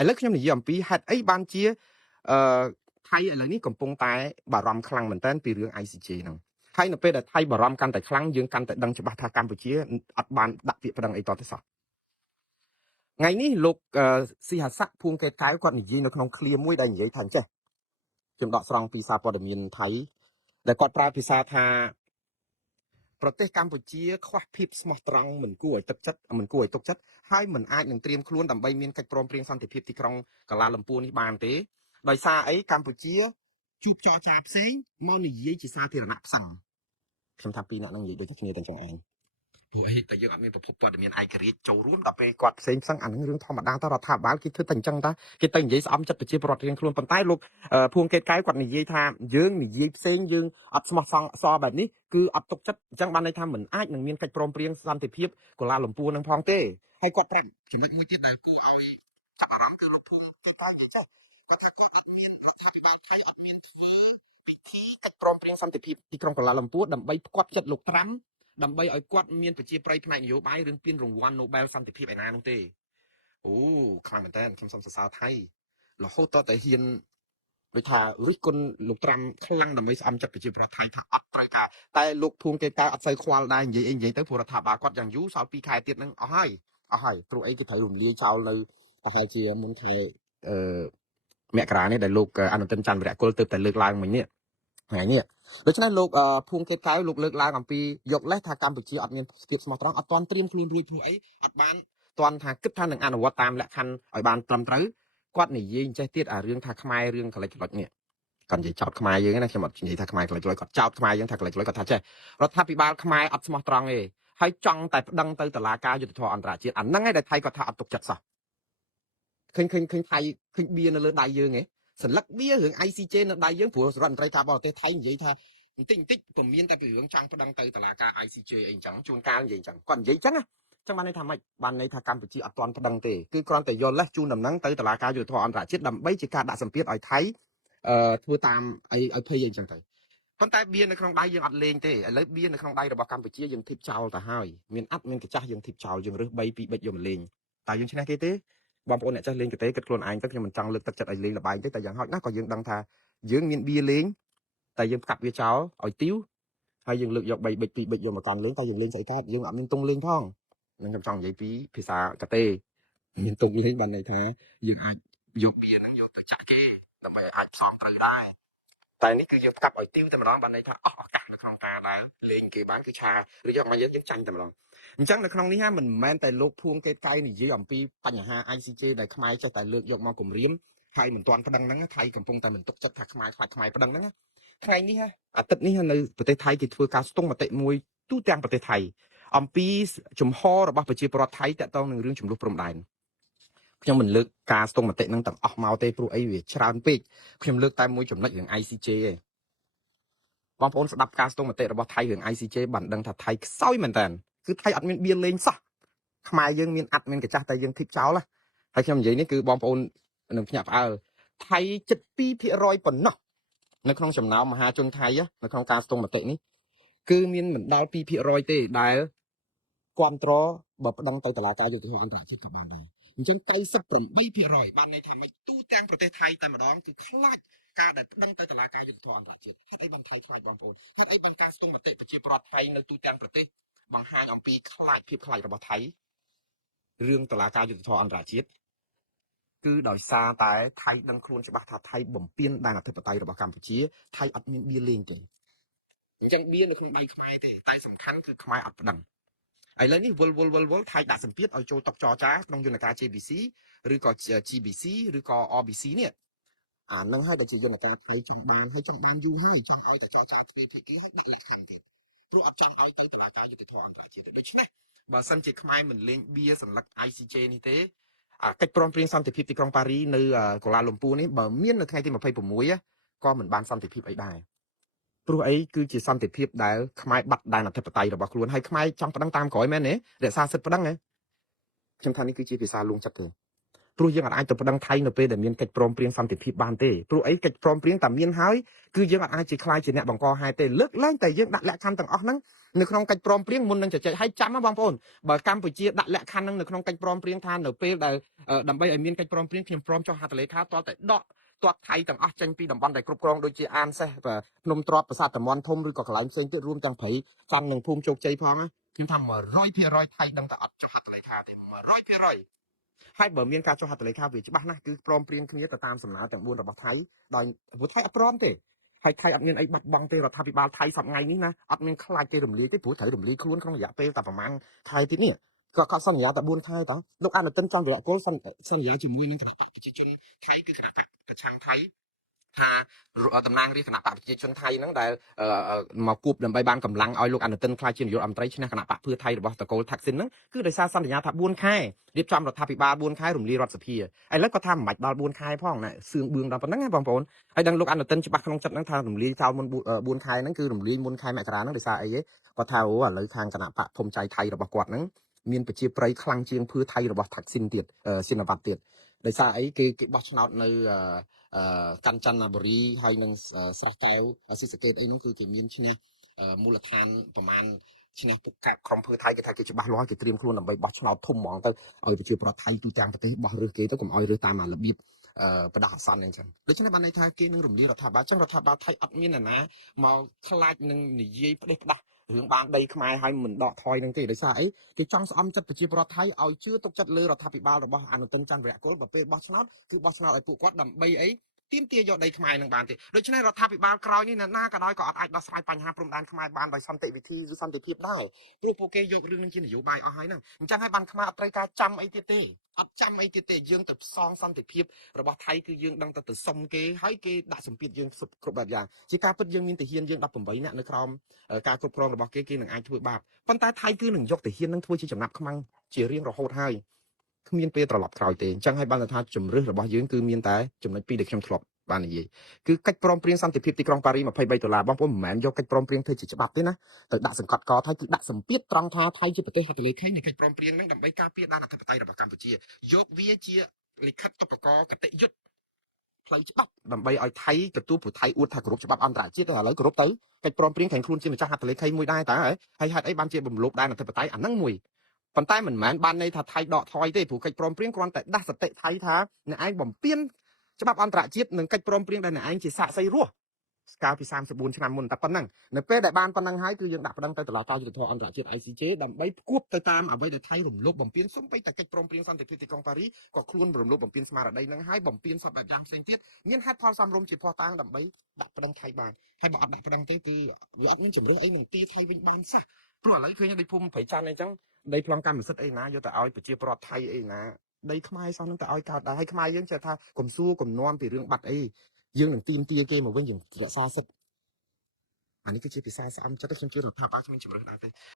ឥឡូវខ្ញុំនិយាយអំពីហេតុអីបានជាថៃឥឡូវនេះកំពុងតែបារម្ភខ្លាំងមែនទែនពីរឿង ICJ ហ្នឹងហើយនៅពេលដែលថៃបារម្ភកាន់តែខ្លាំងយើងកាន់តែដឹងច្បាស់ថាកម្ពុជាអត់បានដាក់ពាក្យប្តឹងអីតទៅសោះថ្ងៃនេះលោកស៊ីហាស័កភួងកេតកែវគាត់និយាយនៅក្នុងឃ្លាមួយដែលនិយាយថាចេះខ្ញុំដកស្រង់ពីសារព័ត៌មានថៃដែលគាត់ប្រើភាសាថាប្រទេសកម្ពុជាខ្វះភាពស្មោះត្រង់មិនគួរឲ្យទុកចិត្តហើយមិនអាចនឹងត្រៀមខ្លួនដើម្បីមានកិច្ចព្រមព្រៀងសន្តិភាពទីក្រុងកាឡាលំពួរនេះបានទេដោយសារអីកម្ពុជាជួបចរចាផ្សេងមកនិយាយជាសាធារណៈផ្សឹងខ្ញុំថាពីរអ្នកនឹងនិយាយដូចគ្នាទាំងចុងឯងព្រោះអីតែយើងអត់មានប្រភពព័ត៌មានឯករាជ្យចូលរួមដល់ពេលគាត់ផ្សេងផ្សឹងអានឹងរឿងធម្មតាតរដ្ឋាភិបាលគេធ្វើតែអញ្ចឹងតាគេទៅនិយាយស្អំចិត្តប្រជាពលរដ្ឋរៀងខ្លួនប៉ុន្តែលោកភួងកេតកែវគាត់និយាយថាយើងនិយាយផ្សេងយើងអត់ស្មោះសរបែបនេះគឺអត់ទុកចិត្តអញ្ចឹងបានន័យថាមិនអាចនឹងមានកិច្ចព្រមព្រៀងសន្តិភាពកូឡាលំពួរនឹងផងទេហើយគាត់ប្រាប់ចំណុចមួយទៀតដែលគួរឲ្យចាប់អារម្មណ៍គឺលោកភួងកេតកែវនិយាយចេះគាត់ថាគាត់អត់មានរដ្ឋាភិបាលថៃអត់មានធ្វើពិធីកិច្ចព្រមព្រៀងសន្តិភាពទីក្រុងកូឡាលំពួរដើម្បីផ្គាប់ចិត្តលោកត្រាំដើម្បីឲ្យគាត់មានប្រជាប្រិយផ្នែកនយោបាយរឿងពានរង្វាន់ Nobel សន្តិភាពឯណានោះទេអូខ្លាំងមែនតើខ្ញុំសូមសរសើរថៃរហូតតតែហ៊ានដូចថារិះគន់លោកត្រាំខ្លាំងដើម្បីស្អំចិត្តប្រជាប្រដ្ឋថៃថាអត់ត្រូវការតែលោកភួងកេតកែវអត់សូវខ្វល់ដែរនិយាយទៅព្រោះរដ្ឋាភិបាលគាត់យ៉ាងយូរសល់2ខែទៀតហ្នឹងអស់ហើយព្រោះអីគេត្រូវរំលាយចោលនៅប្រហែលជាមុនខែមករានេះដែលលោកអនុទិនច័ន្ទវរៈគុលទើបតែលើកឡើងមិញនេះថ្ងៃនេះដូច្នេះលោកភួងកេតកែវលោកលើកឡើងអំពីយកលេសថាកម្ពុជាអត់មានភាពស្មោះត្រង់អត់ទាន់ត្រៀមខ្លួនរួចព្រោះអីអត់បានទាន់ថាគិតថានឹងអនុវត្តតាមលក្ខខណ្ឌឲ្យបានត្រឹមត្រូវគាត់និយាយចេះទៀតអារឿងថាខ្មែររឿងកលិចក្លុចនេះគាត់និយាយចោតខ្មែរយើងណាខ្ញុំអត់និយាយថាខ្មែរកលិចក្លុចគាត់ចោតខ្មែរយើងថាកលិចក្លុចគាត់ថាចេះរដ្ឋាភិបាលខ្មែរអត់ស្មោះត្រង់ទេហើយចង់តែប្តឹងទៅតុលាការយុត្តិធម៌អន្តរជាតិអាហ្នឹងឯងដែលថៃគាត់ថាអត់ទុកចិត្តសោះឃើញថៃឃើញបៀនៅលើដៃយើងឯងសន្លឹកបៀរឿង ICJ នៅដៃយើងព្រោះរដ្ឋមន្ត្រីការបរទេសថៃនិយាយថាបន្តិចពុំមានតែពីរឿងចង់ប្តឹងទៅតុលាការ ICJ អីអញ្ចឹងជួនកាលនិយាយអញ្ចឹងគាត់និយាយអញ្ចឹងចឹងបានន័យថាម៉េចបានន័យថាកម្ពុជាអត់ទាន់ប្តឹងទេគឺគ្រាន់តែយកលេសជូនដំណឹងទៅតុលាការយុត្តិធម៌អន្តរជាតិដើម្បីជាការដាក់សម្ពាធឲ្យថៃធ្វើតាមអីឲ្យភ័យអីអញ្ចឹងទៅប៉ុន្តែបៀនៅក្នុងដៃយើងអត់លេងទេឥឡូវបៀនៅក្នុងដៃរបស់កម្ពុជាយើងធីបចោលទៅហើយមានអត់មានកញ្ចាស់យើងធីបចោលយើងរើស3 2បិចយកមកលេងតើយើងឈ្នះគេទេបងប្អូនអ្នកចេះលេងកទេគិតខ្លួនឯងទៅខ្ញុំមិនចង់លើកទឹកចិត្តឲ្យលេងល្បែងទេតែយ៉ាងហោចណាស់ក៏យើងដឹងថាយើងមានបៀលេងតែយើងផ្កាប់វាចោលឲ្យទីវហើយយើងលើកយក3 បិច 2 បិចយកមកកាន់លេងតែយើងលេងស្អីកើតយើងអត់មានទង់លេងផងនឹងខ្ញុំចង់និយាយពីភាសាកទេមានទង់លេងបានន័យថាយើងអាចយកបៀហ្នឹងយកទៅចាក់គេដើម្បីឲ្យអាចផ្សំត្រូវដែរតែនេះគឺយើងផ្កាប់ឲ្យទីវតែម្ដងបានន័យថាអស់ឱកាសនៅក្នុងការដែលលេងគេបានគឺឆាឬយកមកយើងចាញ់តែម្ដងអញ្ចឹងនៅក្នុងនេះមិនមែនតែលោកភួងកេតកែវនិយាយអំពីបញ្ហា ICJ ដែលខ្មែរចេះតែលើកយកមកគម្រាមហើយមិនទាន់ប្តឹងហ្នឹងថៃកំពុងតែមិនទុកចិត្តថាខ្មែរខ្លាចខ្មែរប្តឹងហ្នឹងថ្ងៃនេះអាទិត្យនេះនៅប្រទេសថៃគេធ្វើការស្ទង់មតិមួយទូទាំងប្រទេសថៃអំពីជំហររបស់ប្រជាពលរដ្ឋថៃតាក់ទងនឹងរឿងចំនួនព្រំដែនខ្ញុំមិនលើកការស្ទង់មតិហ្នឹងទាំងអស់មកទេព្រោះអីវាច្រើនពេកខ្ញុំលើកតែមួយចំណុចរឿង ICJ ឯងបងប្អូនស្ដាប់ការស្ទង់មតិរបស់ថៃរឿង ICJ បានដឹងថាថៃខ្សោយមែនតើគឺថៃអត់មានបៀលេងសោះខ្មែរយើងមានអត់មានកញ្ចាស់តែយើងធីបចោលហើយខ្ញុំនិយាយនេះគឺបងប្អូននឹងភ្ញាក់ផ្អើលថៃជិត 2% ប៉ុណ្ណោះនៅក្នុងចំណោមមហាជនថៃនៅក្នុងការស្ទង់មតិនេះគឺមានមិនដល់ 2% ទេដែលគ្រប់គ្រងបើប្តឹងទៅតុលាការយុត្តិធម៌អន្តរជាតិក៏បានដែរអញ្ចឹង 98% បានន័យថាមិនទូទាំងប្រទេសថៃតែម្ដងគឺខ្លាចការដែលប្តឹងទៅតុលាការយុត្តិធម៌អន្តរជាតិហេតុអីបានថៃខ្លាចបងប្អូនហេតុអីបានការស្ទង់មតិប្រជាពលរដ្ឋថៃនៅទូទាំងប្រទេសបង្ហាញអំពីខ្លាចភាពខ្លាចរបស់ថៃរឿងតុលាការយុត្តិធម៌អន្តរជាតិគឺដោយសារតែថៃដឹងខ្លួនច្បាស់ថាថៃបំពានដែនអធិបតេយ្យរបស់កម្ពុជាថៃអត់មានបៀលេងទេអញ្ចឹងបៀនៅក្នុងដៃខ្មែរទេតែសំខាន់គឺខ្មែរអត់ប្តឹងឥឡូវនេះវល់ថៃដាក់សម្ពាធឲ្យចូលតុចរចាក្នុងយន្តការ JBC ឬក៏ GBC ឬក៏ RBC នេះអានឹងហើយដែលជាយន្តការថៃចង់បានយូរហើយចង់ឲ្យតែចរចាទ្វេភាគីឲ្យដាក់លក្ខខណ្ឌទៀតព្រោះអត់ចង់ឲ្យទៅតុលាការយុត្តិធម៌អន្តរជាតិទេដូច្នេះបើសិនជាខ្មែរមិនលេងបៀសន្លឹក ICJ នេះទេកិច្ចព្រមព្រៀងសន្តិភាពទីក្រុងប៉ារីនៅកូឡាលំពួរនេះបើមាននៅថ្ងៃទី26ក៏មិនបានសន្តិភាពអីដែរព្រោះអីគឺជាសន្តិភាពដែលខ្មែរបាត់ដែនអធិបតេយ្យរបស់ខ្លួនហើយខ្មែរចង់ប្តឹងតាមក្រោយមែនទេរក្សាសិទ្ធិប្តឹងខ្ញុំថានេះគឺជាភាសាលួងចិត្តទេ ព្រោះយើងអាចទៅប្តឹងថៃនៅពេលដែលមានកិច្ចព្រមព្រៀងសន្តិភាពបានទេព្រោះអីកិច្ចព្រមព្រៀងតែមានហើយគឺយើងអាចជាខ្លាយជាអ្នកបង្កហេតុទេលើកឡើងតែយើងដាក់លក្ខខណ្ឌទាំងអស់ហ្នឹងនៅក្នុងកិច្ចព្រមព្រៀងមុននឹងជជែកហើយចាំណាបងប្អូនបើកម្ពុជាដាក់លក្ខខណ្ឌហ្នឹងនៅក្នុងកិច្ចព្រមព្រៀងថានៅពេលដែលដើម្បីឲ្យមានកិច្ចព្រមព្រៀងខ្ញុំព្រមចុះហត្ថលេខាតតែដកទ័ពថៃទាំងអស់ចេញពីតំបន់ដែលគ្រប់គ្រងដូចជាអានសេះភ្នំទ្របប្រាសាទតំន់ធំឬក៏កន្លែងផ្សេងទៀតរួមទាំងព្រៃចន្ទនិងភូមិជោគជ័យផងខ្ញុំថា100%ថៃដឹងតែអត់ចុះហត្ថលេខាទេ100%ហើយបើមានការចុះហត្ថលេខាវាច្បាស់ណាស់គឺព្រមព្រៀងគ្នាទៅតាមសំណើទាំង4របស់ថៃដោយព្រោះថៃអត់ព្រមទេហើយថៃអត់មានអីបាត់បង់ទេរដ្ឋាភិបាលថៃសប្តាហ៍នេះណាអត់មានខ្លាចគេរំលាយទេព្រោះត្រូវរំលាយខ្លួនក្នុងរយៈពេលតែប្រហែលខែទៀតនេះក៏សន្យាតែ4ខែតោះលោកអនុទិនចន្ទរៈគោលសន្យាជាមួយនឹងគណៈបកប្រជាជនថៃគឺគណៈបកប្រឆាំងថៃថាតំណាងរាជគណៈបកប្រជាជនថៃហ្នឹងដែលមកគូបដើម្បីបានកម្លាំងឲ្យលោកអនុទិនខ្លាចជានាយករដ្ឋមន្ត្រីឈ្នះគណៈបកភឿថៃរបស់តកូលថាក់ស៊ីនហ្នឹងគឺដោយសារសន្យាថា4ខែរៀបចំរដ្ឋាភិបាល4ខែរំលាយរដ្ឋសភាឥឡូវក៏ថាមិនបាច់ដល់4ខែផងណាសឿងបឿងដល់ប៉ុណ្្នឹងណាបងប្អូនហើយដឹងលោកអនុទិនច្បាស់ក្នុងចិត្តហ្នឹងថារំលាយចោលមុន4ខែហ្នឹងគឺរំលាយមុនខែមករាហ្នឹងដោយសារអីទេគាត់ថាអូឥឡូវខាងគណៈបកភូមិใจថៃរបស់គាត់ហ្នឹងមានប្រជាប្រិយខ្លាំងជាងភឿថៃរបស់ថាក់ស៊ីនទៀតស៊ីនវ៉ាត់ទៀតដោយសារអីគេបោះឆ្នោតនៅកាន់ច័ន្ទបុរីហើយនឹងស្រះកែវស៊ីសកេតអីនោះគឺគេមានឈ្នះមូលដ្ឋានប្រមាណឈ្នះពុកកាប់ក្រុមភើថៃគេថាគេច្បាស់លាស់គេត្រៀមខ្លួនដើម្បីបោះឆ្នោតធំហ្មងទៅឲ្យប្រជាប្រដ្ឋថៃទូទាំងប្រទេសបោះរើសគេទៅកុំឲ្យរើសតាមរបៀបបដាអាសន្នអញ្ចឹងដូច្នេះបានន័យថាគេនឹងរំលាយរដ្ឋាភិបាលអញ្ចឹងរដ្ឋាភិបាលថៃអត់មានណាមកខ្លាចនឹងនិយាយផ្ដេសផ្ដាស់រឿងបានដីខ្មែរឲ្យមិនដកថយនឹងទេដោយសារអីគេចង់ស្អំចិត្តប្រជាពលរដ្ឋថៃឲ្យជឿទុកចិត្តលើរដ្ឋាភិបាលរបស់អនុទិនច័ន្ទវរៈគោលបើពេលបោះឆ្នោតគឺបោះឆ្នោតឲ្យពួកគាត់ដើម្បីអីទាមទារយកដីខ្មែរនឹងបានទេដូច្នេះរដ្ឋាភិបាលក្រោយនេះណាក៏ដោយក៏អត់អាចដោះស្រាយបញ្ហាព្រំដែនខ្មែរបានដោយសន្តិវិធីឬសន្តិភាពដែរព្រោះពួកគេយករឿងនឹងជានយោបាយអស់ហើយហ្នឹងអញ្ចឹងហើយបានខ្មែរអត់ត្រូវការចាំអីទៀតទេអត់ចាំអីទៀតទេយើងទៅផ្សងសន្តិភាពរបស់ថៃគឺយើងដឹងទៅសុំគេហើយគេដាក់សម្ពាធយើងគ្រប់បែបយ៉ាងជាការពិតយើងមានទាហានយើង18នាក់នៅក្រោមការគ្រប់គ្រងរបស់គេនឹងអាចធ្វើបាបប៉ុន្តែថៃគឺនឹងយកទាហាននឹងធ្វើជាចំណាប់ខ្មាំងជារៀងរហូតហើយគ្មានពេលត្រឡប់ក្រោយទេអញ្ចឹងហើយបានថាជំរឿសរបស់យើងគឺមានតែចំណុច2ដែលខ្ញុំធ្លាប់បាននិយាយគឺកិច្ចព្រមព្រៀងសន្តិភាពទីក្រុងប៉ារី$23បងប្អូនមិនមែនយកកិច្ចព្រមព្រៀងធ្វើជាច្បាប់ទេណាទៅដាក់សង្កត់កថៃគឺដាក់សម្ពាធត្រង់ថាថៃជាប្រទេសហត្ថលេខីនៃកិច្ចព្រមព្រៀងហ្នឹងដើម្បីការពារដែនអធិបតេយ្យរបស់កម្ពុជាយកវាជាលិខិតតុបកកតិយុត្តផ្លូវច្បាប់ដើម្បីឲ្យថៃទទួលព្រោះថៃអួតថាគោរពច្បាប់អន្តរជាតិឥឡូវគោរពទៅកិច្ចព្រមព្រៀងខាងខ្លួនជាម្ចាស់ហត្ថលេខីមួយដែរតើហើយហេតុអីបានជាបំលោបដែនអធិបតេយ្យអាហ្នឹងមួយប៉ុន្តែមិនមែនបានន័យថាថៃដកថយទេព្រោះកិច្ចព្រមព្រៀងគ្រាន់តែដាស់សតិថៃថាអ្នកឯងបំពេញច្បាប់អន្តរជាតិនិងកិច្ចព្រមព្រៀងដែលអ្នកឯងជាសាក្សីរស់កាលពី34ឆ្នាំមុនតែប៉ុណ្ណឹងនៅពេលដែលបានប៉ុណ្ណឹងហើយគឺយើងដាក់ប្តឹងទៅតុលាការយុត្តិធម៌អន្តរជាតិ ICJ ដើម្បីផ្គប់ទៅតាមអ្វីដែលថៃរំលោភបំពានសូម្បីតែកិច្ចព្រមព្រៀងសន្តិភាពទីក្រុងប៉ារីក៏ខ្លួនរំលោភបំពានស្មារតីនឹងហើយបំពានសពបែបយ៉ាងផ្សេងទៀតមានហេតុផលសមរម្យជាភស្តុតាងដើម្បីដាក់ប្តឹងថៃបានហើយបើអត់ដាក់ប្តឹងទេគឺវាអត់មានជំរឿសអីនឹងទីថៃវិញបានសោះព្រោះឥឡូវឃើញដីភូមិប្រៃច័ន្ទអីចឹងដីប្លង់កម្មសិទ្ធិអីណាយកទៅឲ្យប្រជាពលរដ្ឋថៃអីណាដីខ្មែរសោះនឹងទៅឲ្យកើតដែរហើយខ្មែរយើងចេះថាកុំសួរកុំនាំពីរឿងបាត់អីយើងនឹងទីមទាគេមកវិញយើងរក្សាសិទ្ធិអានេះគឺជាភាសាស្អំចិត្តខ្ញុំជឿរដ្ឋាភិបាលគ្មានជំរឿសដែរទេ